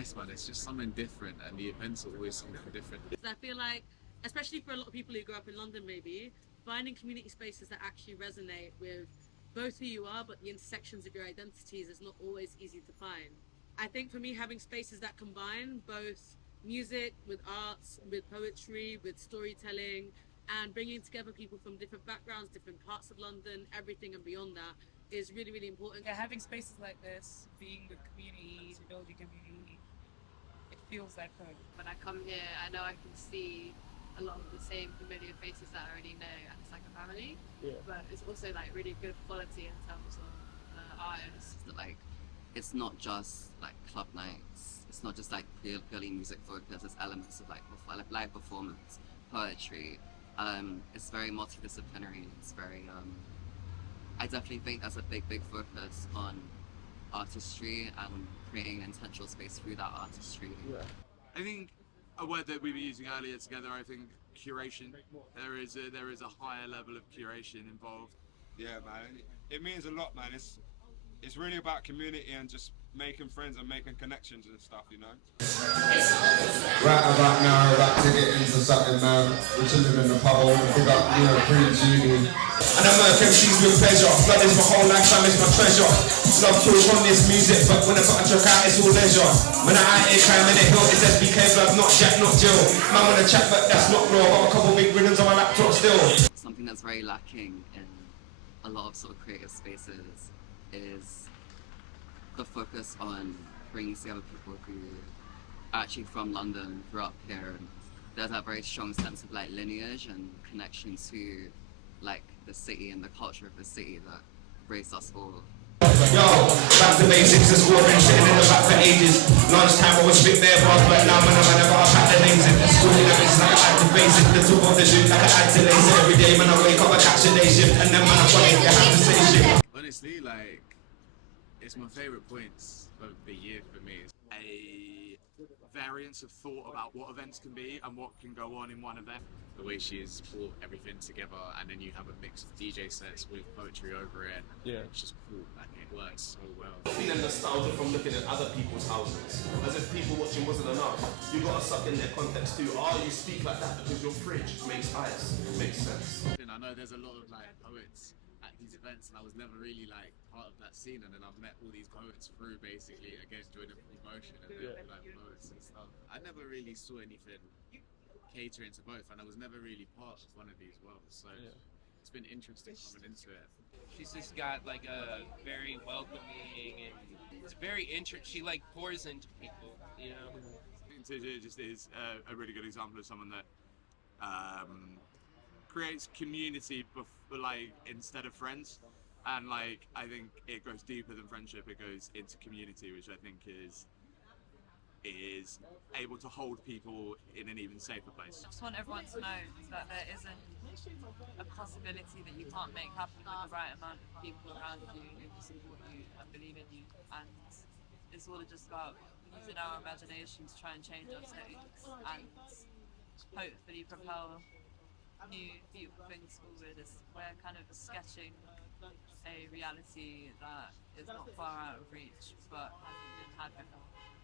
nice, man. It's just something different, and the events are always something different. I feel like, especially for a lot of people who grew up in London, maybe finding community spaces that actually resonate with both who you are, but the intersections of your identities is not always easy to find. I think for me, having spaces that combine both music with arts, with poetry, with storytelling, and bringing together people from different backgrounds, different parts of London, everything and beyond that is really, really important. Yeah, having spaces like this, being with community, building community, it feels like home. When I come here, I know I can see a lot of the same familiar faces that I already know, and it's like a family. Yeah. But it's also like really good quality in terms of art. Like, it's not just like club nights. It's not just like purely music focused. There's elements of like live performance, poetry. It's very multidisciplinary. It's very. I definitely think there's a big focus on artistry and creating an intentional space through that artistry. Yeah. I think a word that we were using earlier together, I think curation. There is a higher level of curation involved. Yeah, man. It means a lot, man. It's really about community and just making friends and making connections and stuff, you know? Right about now, we're about to get into something, man. We're chilling in the pub, I want to pick up Neoprene Genie. And I work MCs with pleasure. Blood is my whole lifetime, it's my treasure. Love kills from this music, but when I got a track out, it's all leisure. When I out here climbing the hill, it's SBK blood, not Jack, not Jill. Man wanna chat, but that's not raw. Got a couple big rhythms on my laptop still. Something that's very lacking in a lot of sort of creative spaces is the focus on bringing together people who are actually from London, grew up here, and there's that very strong sense of like lineage and connection to like the city and the culture of the city that raised us all. Yo, back to basics, it's all been sitting in the back for ages. Lunchtime I was spit bare bars, but now man, I never pack the names in. School in it's like I had to face it. The top of the shoot like I had to lace it. Every day man I wake up, I catch a day shift, and then man I funny, I have to say shit. Honestly, like, it's my favourite points of the year for me. It's a variance of thought about what events can be and what can go on in one event. The way she's brought everything together, and then you have a mix of DJ sets with poetry over it. Yeah. It's just cool, and it works so well. Feeling nostalgia from looking at other people's houses, as if people watching wasn't enough. You gotta suck in their context too. You speak like that because your fridge makes ice. Makes sense. And I know there's a lot of like poets at these events, and I was never really like part of that scene, and then I've met all these poets through basically again doing a promotion and then like poets and stuff. I never really saw anything catering to both, and I was never really part of one of these worlds, so it's been interesting coming into it. She's just got like a very welcoming, and it's very she like pours into people, you know. It just is a really good example of someone that creates community like instead of friends, and like I think it goes deeper than friendship. It goes into community, which I think is able to hold people in an even safer place. I just want everyone to know that there isn't a possibility that you can't make happen with the right amount of people around you who support you and believe in you, and it's all just about using our imagination to try and change our settings and hopefully propel new beautiful things forward. We're kind of sketching a reality that is not far out of reach but hasn't been had before.